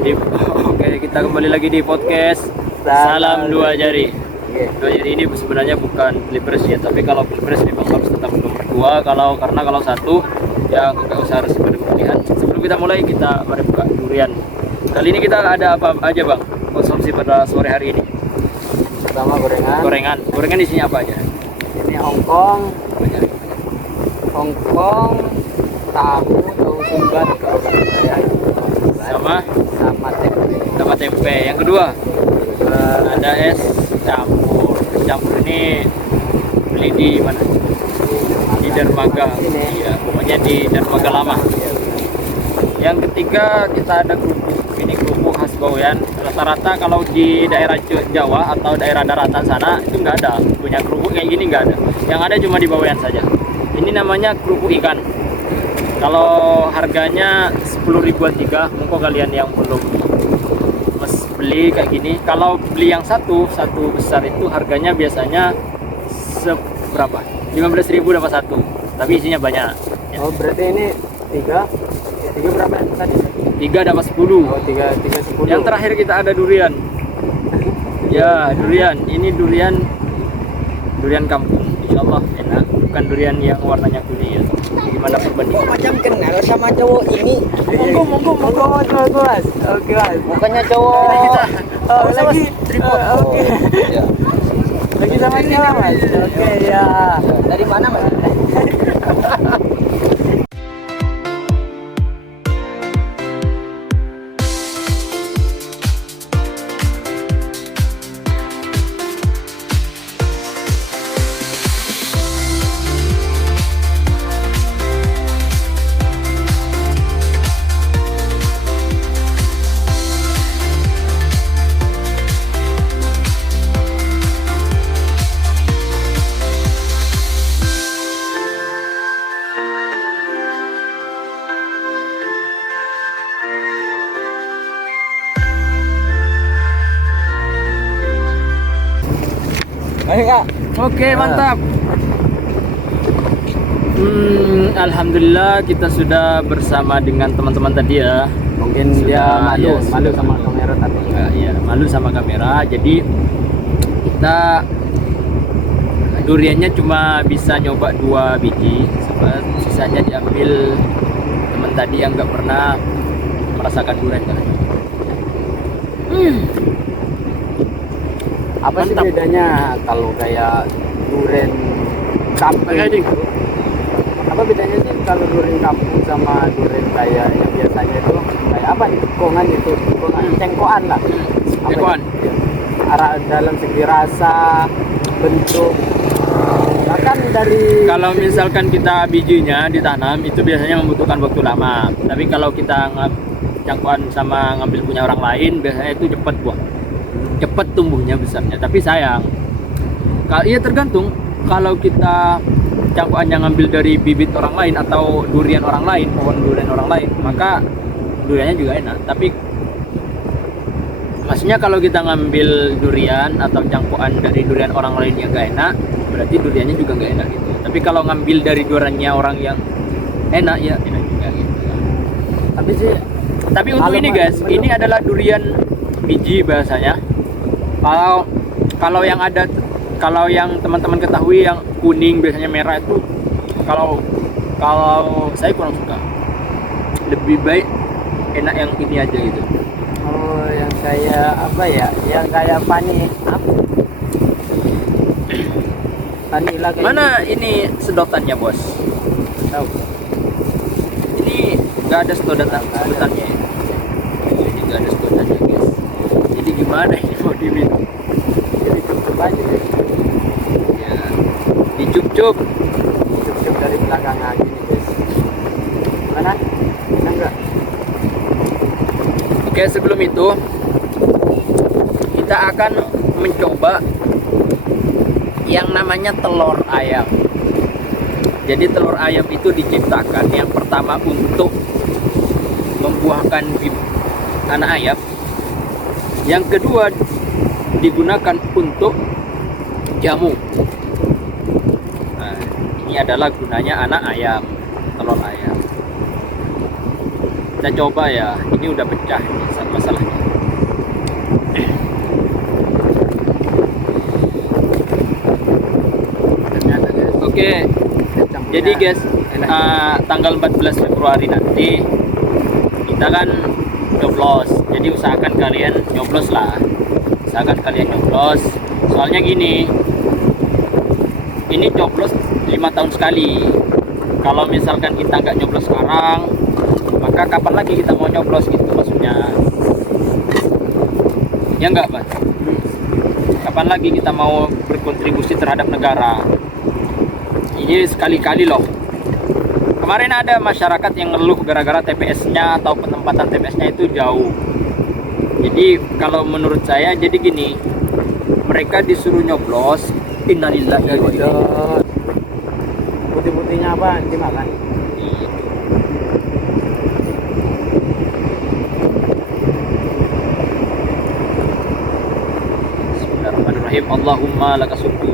Oke, kita kembali lagi di podcast Salam Dua Jari. Dua Jari ini sebenarnya bukan pilpres ya, tapi kalau pilpres memang harus tetap nomor dua. Karena kalau satu ya nggak usah harus berpilihan. Sebelum kita mulai, kita mari buka durian. Kali ini kita ada apa aja bang konsumsi pada sore hari ini? Pertama gorengan. Gorengan isinya apa aja? Ini Hongkong, tahu sumbar, Sama sama tempe. tempe. Yang kedua ada es campur. Campur ini beli di mana? Di Dermaga. Iya, pokoknya di Dermaga lama. Yang ketiga kita ada kerupuk. Ini kerupuk khas Bawean. Rata-rata kalau di daerah Jawa atau daerah daratan sana itu nggak ada punya kerupuk kayak gini, nggak ada. Yang ada cuma di Bawean saja. Ini namanya kerupuk ikan. Kalau harganya 10 ribuan 3, monggo kalian yang belum beli kayak gini. Kalau beli yang satu besar itu harganya biasanya seberapa? 15.000 dapat satu, tapi isinya banyak. Ya. Oh berarti ini tiga berapa tadi? 3 dapat 10. Oh tiga 10. Yang terakhir kita ada durian. Ya durian. Ini durian kampung. Insya Allah enak. Bukan durian yang warnanya kuning ya. Gimana perbandingan? Macam kenal sama cowok ini. Monggo mas. Oke mas. Bukannya cowok. Lagi tripod. Oke. Ya. Lagi sama siapa mas? Oke ya. Dari mana mas? Ayo kak. Oke, mantap. Alhamdulillah kita sudah bersama dengan teman-teman tadi ya. Mungkin Sudah, dia malu sudah. sama kamera tadi. Iya, malu sama kamera. Jadi kita duriannya cuma bisa nyoba 2 biji. Sisanya diambil teman tadi yang nggak pernah merasakan durian kan. Apa sih Mantap. bedanya kalau kayak durian kampung? Apa bedanya sih kalau durian kampung sama durian kayak yang biasanya itu kayak apa nih? Tikungan itu, cengkoan lah. Apa Cengkoan. ya? Arah dalam segi rasa, bentuk. Bahkan dari Kalau misalkan kita bijinya ditanam itu biasanya membutuhkan waktu lama. Tapi kalau kita cangkuan sama ngambil punya orang lain biasanya itu cepat cepat tumbuhnya besarnya. Tapi sayang, iya tergantung. Kalau kita cangkuannya ngambil dari bibit orang lain atau durian orang lain, pohon durian orang lain, maka duriannya juga enak. Tapi maksudnya kalau kita ngambil durian atau cangkuan dari durian orang lain yang gak enak, berarti duriannya juga gak enak gitu. Tapi kalau ngambil dari duriannya orang yang enak, ya enak juga gitu. Tapi untuk ini guys, ini adalah durian biji bahasanya. Kalau yang teman-teman ketahui yang kuning biasanya merah itu, kalau saya kurang suka. Lebih baik enak yang ini aja gitu. oh yang kayak apa ya? Yang kayak vanilla kayak Mana gitu. ini sedotannya bos? Tahu. Ini nggak ada sedotannya. Ini nggak ada sedotannya guys. Jadi gimana ini mau diminum? Jadi cukup aja deh. Ya, dicup-cup. Cukup dari belakang lagi nih guys. Mana? Enak nggak? Oke, sebelum itu kita akan mencoba yang namanya telur ayam. Jadi telur ayam itu diciptakan yang pertama untuk membuahkan anak ayam. Yang kedua digunakan untuk jamu. Nah, ini adalah gunanya anak ayam, telur ayam. Kita coba ya, ini udah pecah nih, masalah Oke. Jadi guys, tanggal 14 Februari nanti kita kan nyoblos. Jadi usahakan kalian nyoblos lah. Usahakan kalian nyoblos. Soalnya gini, ini nyoblos 5 tahun sekali. Kalau misalkan kita nggak nyoblos sekarang, maka kapan lagi kita mau nyoblos gitu maksudnya. Ya nggak, Pak? Kapan lagi kita mau berkontribusi terhadap negara? Ini sekali-kali loh. Kemarin ada masyarakat yang ngeluh gara-gara TPS-nya atau penempatan TPS-nya itu jauh. Jadi kalau menurut saya jadi gini, mereka disuruh nyoblos, innalillahi wa inna. Putih-putihnya apa dimakan? Bismillahirrahmanirrahim. Allahumma lakasumtu.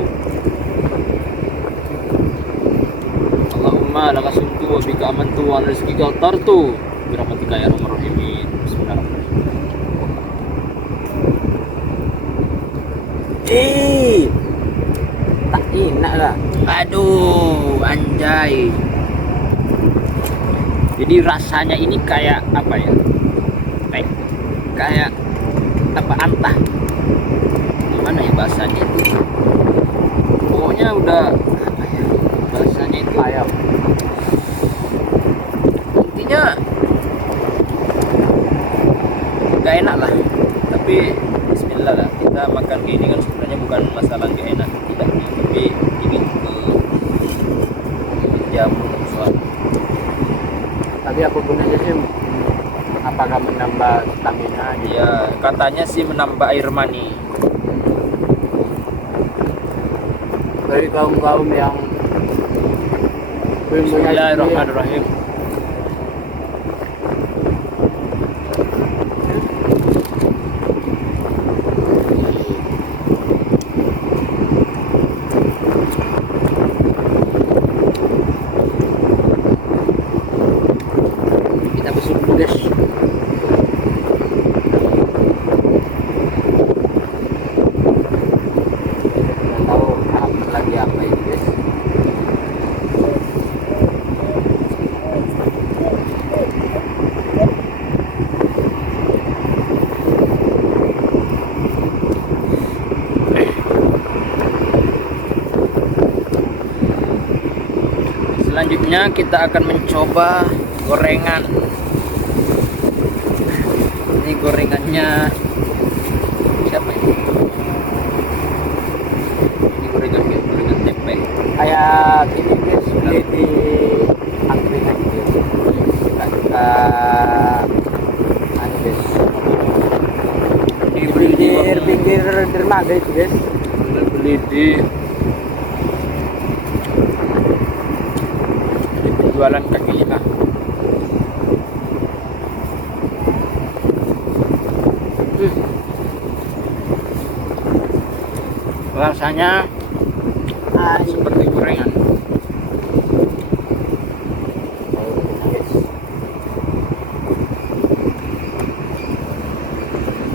Allahumma lakasumtu wa bika amantu wa rizqika tartu birahmatika ya arhamar rahimin. Bismillahirrahmanirrahim. Tak enak lah. Aduh, anjay. Jadi rasanya ini kayak apa ya? Kayak apa, antah. Gimana ya bahasanya itu? Pokoknya udah apa ya? Bahasanya itu Ayam. intinya gak enak lah. Tapi bismillah lah, kita makan kayak ini kan sebenarnya bukan masalah gak enak tidaknya, tapi ingin ke jamu suatu. Tapi apa gunanya sih? Apakah menambah stamina? Ya katanya sih menambah air mani. Bagi kaum-kaum yang belum punya istri, Bismillahirrahmanirrahim. Kita besuk dulu guys. nggak tahu apa lagi apa ini guys. Selanjutnya kita akan mencoba gorengan. Ini gorengannya siapa ini? Ini gorengan tempe. Kayak gini guys, beli di angkringan gitu. Anu guys, Ini beli di pinggir dermaga itu guys. beli di penjualan kaki lima. Rasanya seperti gorengan.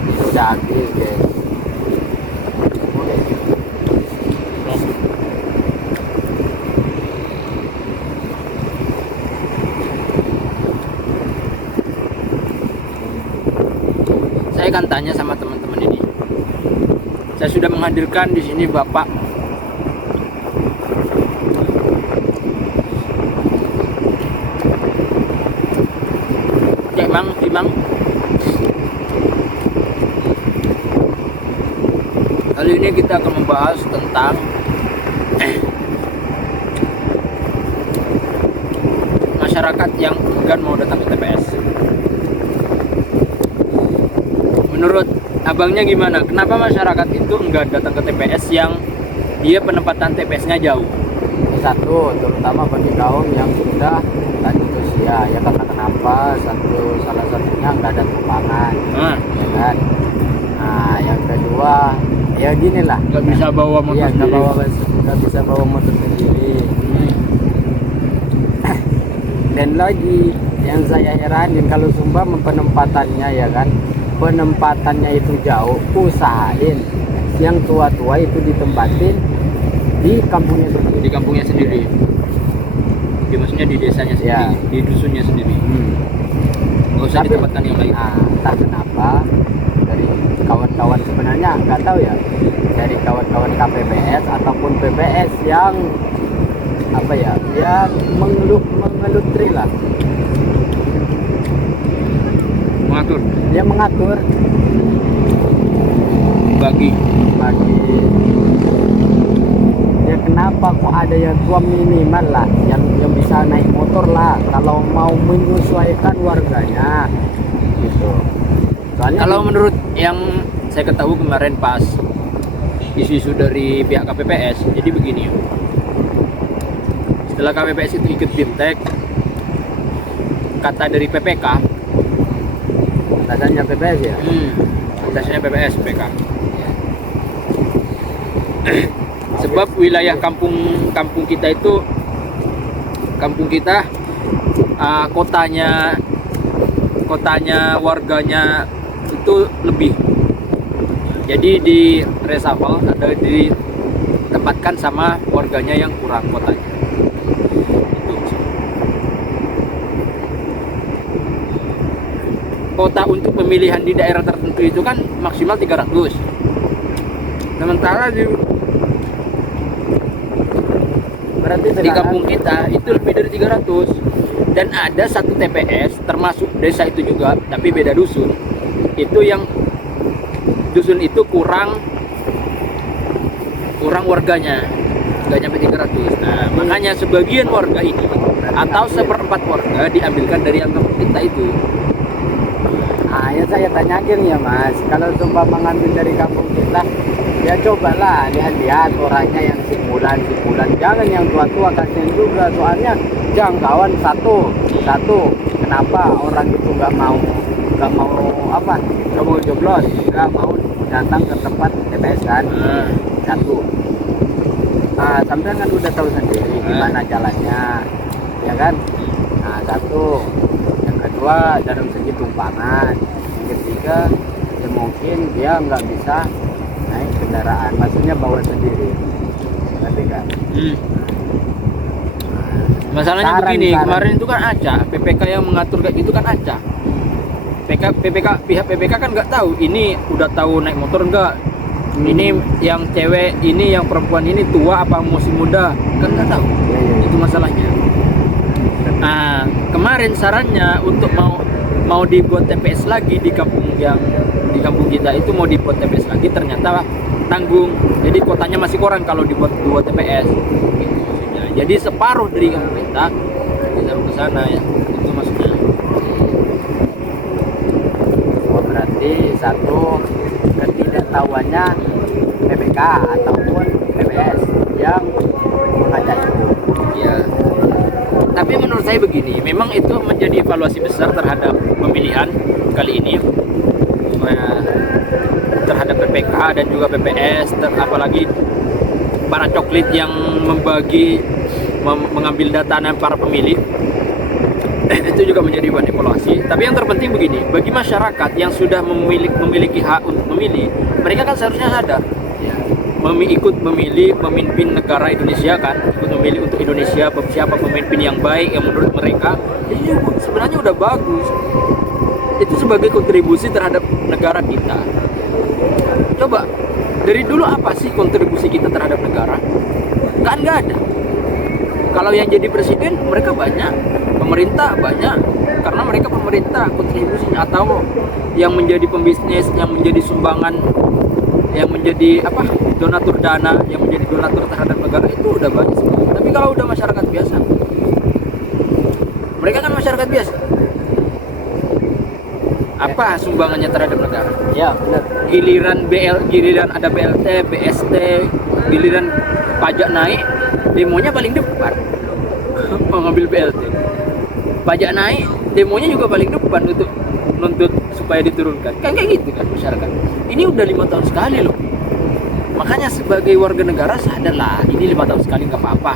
Itu daging guys. Saya akan tanya sama teman-teman ini. Saya sudah menghadirkan di sini Bapak Imang. Kali ini kita akan membahas tentang masyarakat yang enggan mau datang ke TPS. Menurut abangnya gimana? Kenapa masyarakat itu enggan datang ke TPS yang dia penempatan TPS-nya jauh? Satu, terutama bagi kaum yang sudah lanjut usia, ya karena kenapa? Salah satunya nggak ada tumpangan, ya kan? Nah, yang kedua, ya gini lah, Nggak bisa bawa motor iya, sendiri. nggak bisa bawa motor sendiri. Dan lagi yang saya heranin kalau Sumba penempatannya ya kan, penempatannya itu jauh, usahain yang tua-tua itu ditempatin di kampungnya sendiri. Di kampungnya sendiri. Ya, maksudnya di desanya sendiri, Ya. di dusunnya sendiri. Nggak usah Tapi- ditempatkan yang lain. Nah, entah kenapa dari kawan-kawan sebenarnya nggak tahu ya, dari kawan-kawan KPPS ataupun PPS yang apa ya, yang mengelutri lah, Mengatur, dia mengatur bagi. Ya kenapa kok ada yang tua minimal lah, yang bisa naik motor lah kalau mau menyesuaikan warganya gitu. Soalnya Kalau menurut yang saya ketahui kemarin pas isu-isu dari pihak KPPS, jadi begini. Setelah KPPS itu ikut BIMTEK, kata dari PPK, katanya PPS ya. biasanya PPS, PPK. Sebab wilayah kampung kita itu, kotanya warganya itu lebih. Jadi di reshuffle ada ditempatkan sama warganya yang kurang kotanya. Itu. Kota untuk pemilihan di daerah tertentu itu kan maksimal 300. Sementara Berarti di kampung kita itu lebih dari 300, dan ada satu TPS termasuk desa itu juga tapi beda dusun, itu yang dusun itu kurang warganya, nggak nyampe 300. Nah, makanya sebagian warga ini atau seperempat warga diambilkan dari yang kampung kita itu. Ya saya tanyakin ya Mas, kalau coba mengambil dari kampung kita, ya cobalah lihat orangnya yang simulan, jangan yang tua-tua, kasihan juga. Soalnya jangkauan satu. Kenapa orang itu nggak mau apa? Nggak mau joblos, nggak mau datang ke tempat TPS kan? Satu. Sampai kan udah tahu sendiri gimana jalannya, ya kan? Nah, satu. Yang kedua dalam segi tumpangan. Yang ketiga, ya mungkin dia nggak bisa naik kendaraan, maksudnya bawa sendiri. Ngerti kan? Masalahnya Saran. begini, kemarin itu kan ACA, PPK yang mengatur kayak gitu kan ACA. Pihak PPK kan nggak tahu, ini udah tahu naik motor nggak, ini yang cewek, ini yang perempuan ini tua apa masih muda, kan nggak tahu. Itu masalahnya. Nah, kemarin sarannya untuk mau dibuat TPS lagi di kampung kita itu, mau dibuat TPS lagi, ternyata tanggung. Jadi kotanya masih kurang kalau dibuat 2 TPS. Gitu maksudnya. Jadi separuh dari kampung kita ditaruh ke sana ya. Itu maksudnya. Berarti satu, ketidaktahuannya PPK ataupun PPS yang mengajak itu. Ya. Tapi menurut saya begini, memang itu menjadi evaluasi besar terhadap pemilihan kali ini, terhadap PPK dan juga PPS, apalagi para coklit yang mengambil data para pemilih. Itu juga menjadi bahan evaluasi. Tapi yang terpenting begini, bagi masyarakat yang sudah memiliki hak untuk memilih, mereka kan seharusnya sadar ikut memilih pemimpin negara Indonesia kan, ikut memilih untuk Indonesia siapa pemimpin yang baik yang menurut mereka. Ini sebenarnya udah bagus. Itu sebagai kontribusi terhadap negara kita. Coba dari dulu apa sih kontribusi kita terhadap negara? Kan nggak ada. Kalau yang jadi presiden mereka banyak, pemerintah banyak, karena mereka pemerintah kontribusinya, atau yang menjadi pembisnis, yang menjadi sumbangan, yang menjadi donatur dana, yang menjadi donatur terhadap negara, itu udah banyak semua. Tapi kalau udah masyarakat biasa, mereka kan masyarakat biasa, apa sumbangannya terhadap negara? Ya benar. Giliran ada BLT, BST, giliran pajak naik, demonya paling depan mengambil BLT. Pajak naik, demonya juga paling depan untuk nuntut supaya diturunkan. Kan kayak gitu kan masyarakat. Ini udah 5 tahun sekali loh. Makanya sebagai warga negara sadarlah, ini 5 tahun sekali nggak apa-apa.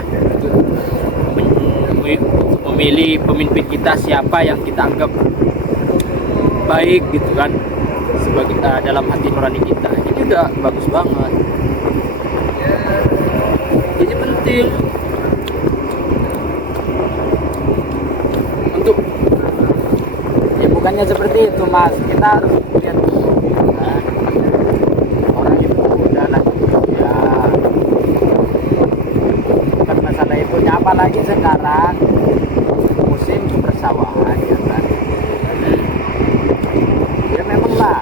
Memilih pemimpin kita siapa yang kita anggap baik gitu kan, sebagai dalam hati nurani kita. Ini udah bagus banget. penting untuk Ya bukannya seperti itu mas, kita harus lihat dulu kan. Orang itu udah lanjut ya, bukan masalah itu, apalagi sekarang musim persawahan ya kan. Ya memang lah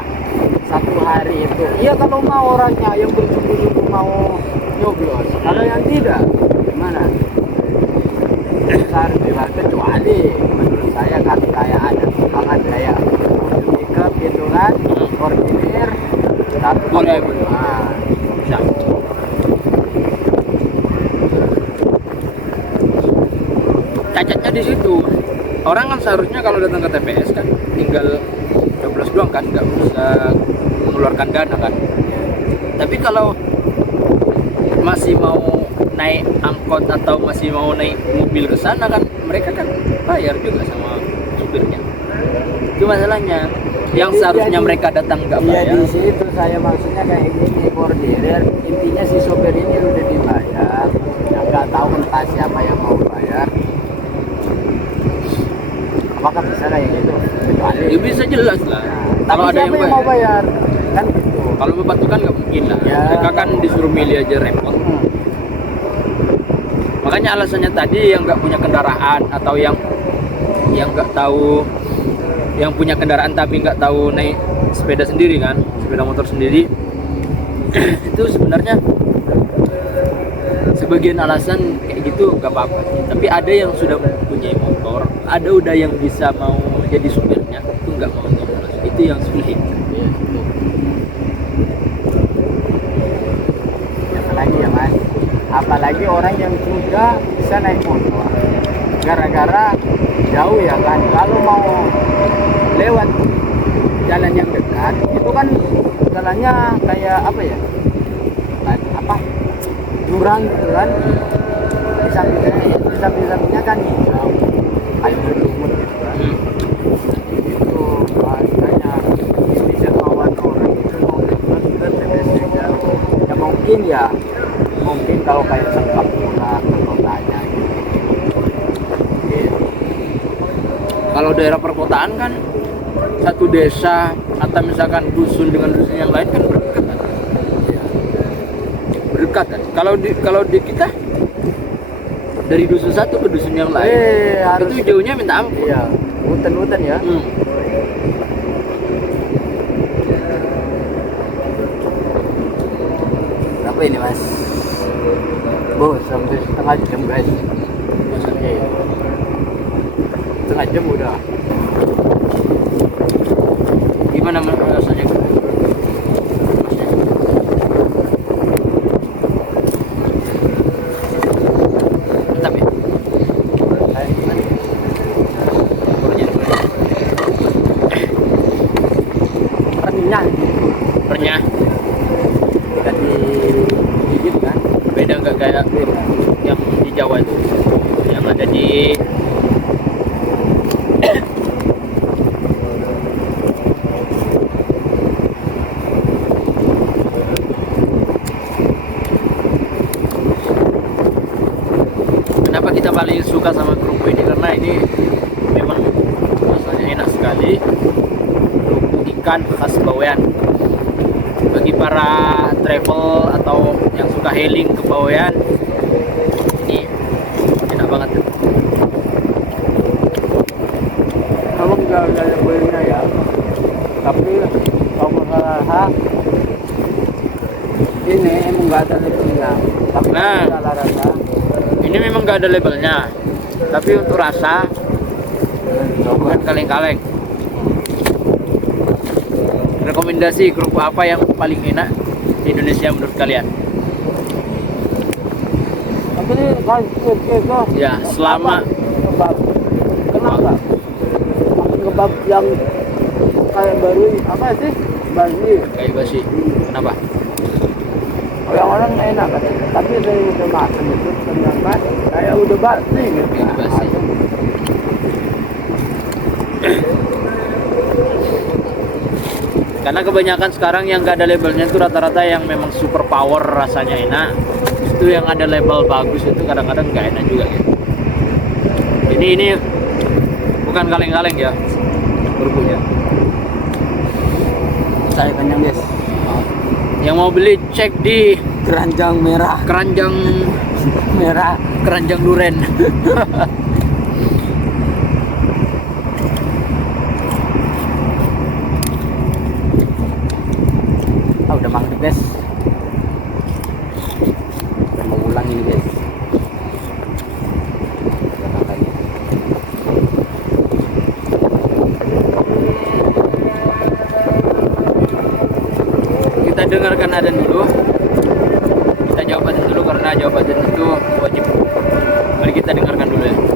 satu hari itu, iya kalau mau orangnya yang bersungguh-sungguh mau nyoblos, kalau yang tidak gimana? Harus dibuat, kecuali menurut saya kan kayak ada tumpangan kayak pick-up gitu kan, koordinir satu Boleh. nah, bisa. Cacatnya di situ. Orang kan seharusnya kalau datang ke TPS kan tinggal 12 doang kan, nggak bisa mengeluarkan dana kan. Tapi kalau masih mau naik angkot atau masih mau naik mobil ke sana kan, mereka kan bayar juga sama supirnya. Itu masalahnya. Yang seharusnya Jadi- mereka datang nggak Iya bayar. di situ saya maksudnya kayak gini, koordinir intinya si sopir ini udah dibayar, yang nggak tahu entah siapa yang mau bayar. Apakah bisa kayak gitu? Kecuali Ya bisa jelas lah. tapi Kalau ada siapa yang yang mau bayar. bayar kan gitu. Kalau bebatu kan nggak mungkin lah. Ya. Mereka kan disuruh milih aja repot. Makanya alasannya tadi yang nggak punya kendaraan atau yang nggak tahu, yang punya kendaraan tapi nggak tahu naik sepeda sendiri kan, sepeda motor sendiri, itu sebenarnya sebagian alasan kayak gitu nggak apa-apa sih. Tapi ada yang sudah mempunyai motor, ada udah yang bisa mau jadi supirnya, itu nggak mau nyoblos. Itu yang sulit. Iya, gitu. Apalagi ya mas, apalagi orang yang sudah bisa naik motor gara-gara jauh ya kan, kalau mau lewat jalan yang dekat itu kan jalannya kayak apa ya, apa jurang gitu kan, di sampingnya kan hijau kayak berlumut gitu kan. Itu makanya ini dermawan orang itu mau lewat ke TPS jauh ya mungkin kalau kayak Sengkap pulang ke kotanya gitu. Kalau daerah perkotaan kan satu desa atau misalkan dusun dengan dusun yang lain kan berdekatan. Berdekatan. Kalau di kita dari dusun satu ke dusun yang lain Harus itu jauhnya minta ampun. iya, hutan-hutan ya. Berapa ini mas? Oh, sampai setengah jam guys. Iya. Setengah jam udah. Gimana rasanya? Mantap ya? Kayak gimana? Pernya. Renyah gitu. Pernya Tidak digigit kan? beda nggak kayak yang di Jawa itu, yang ada di kenapa kita paling suka sama kerupuk ini, karena ini memang rasanya enak sekali. Kerupuk ikan khas Bawean. Bagi para travel atau yang suka healing ke Bawean, ini enak banget. Kalau nggak ada labelnya ya, tapi kalau masalah ini emang nggak ada labelnya. Tapi Nah. salah rasa. Ini memang nggak ada labelnya, tapi untuk rasa Coba. bukan kaleng-kaleng. Rekomendasi kerupuk apa yang paling enak di Indonesia menurut kalian? Tapi ini kan itu. Ya, selama Kebab. Kenapa? Makan kebab yang kayak baru apa sih? Basi. kayak basi. Kenapa? Orang-orang enak katanya. Tapi saya udah makan itu ternyata kayak udah basi gitu. Kayak basi. Karena kebanyakan sekarang yang gak ada labelnya itu rata-rata yang memang super power rasanya enak. Itu yang ada label bagus itu kadang-kadang gak enak juga gitu. Ini bukan kaleng-kaleng ya kerupuknya. Saya kenyang guys. Yang mau beli cek di Keranjang merah. keranjang Merah. keranjang duren. Udah maghrib guys. Udah mau ulang ini guys. Kita dengarkan adzan dulu. Kita jawab adzan dulu karena jawab adzan itu wajib. Mari kita dengarkan dulu ya.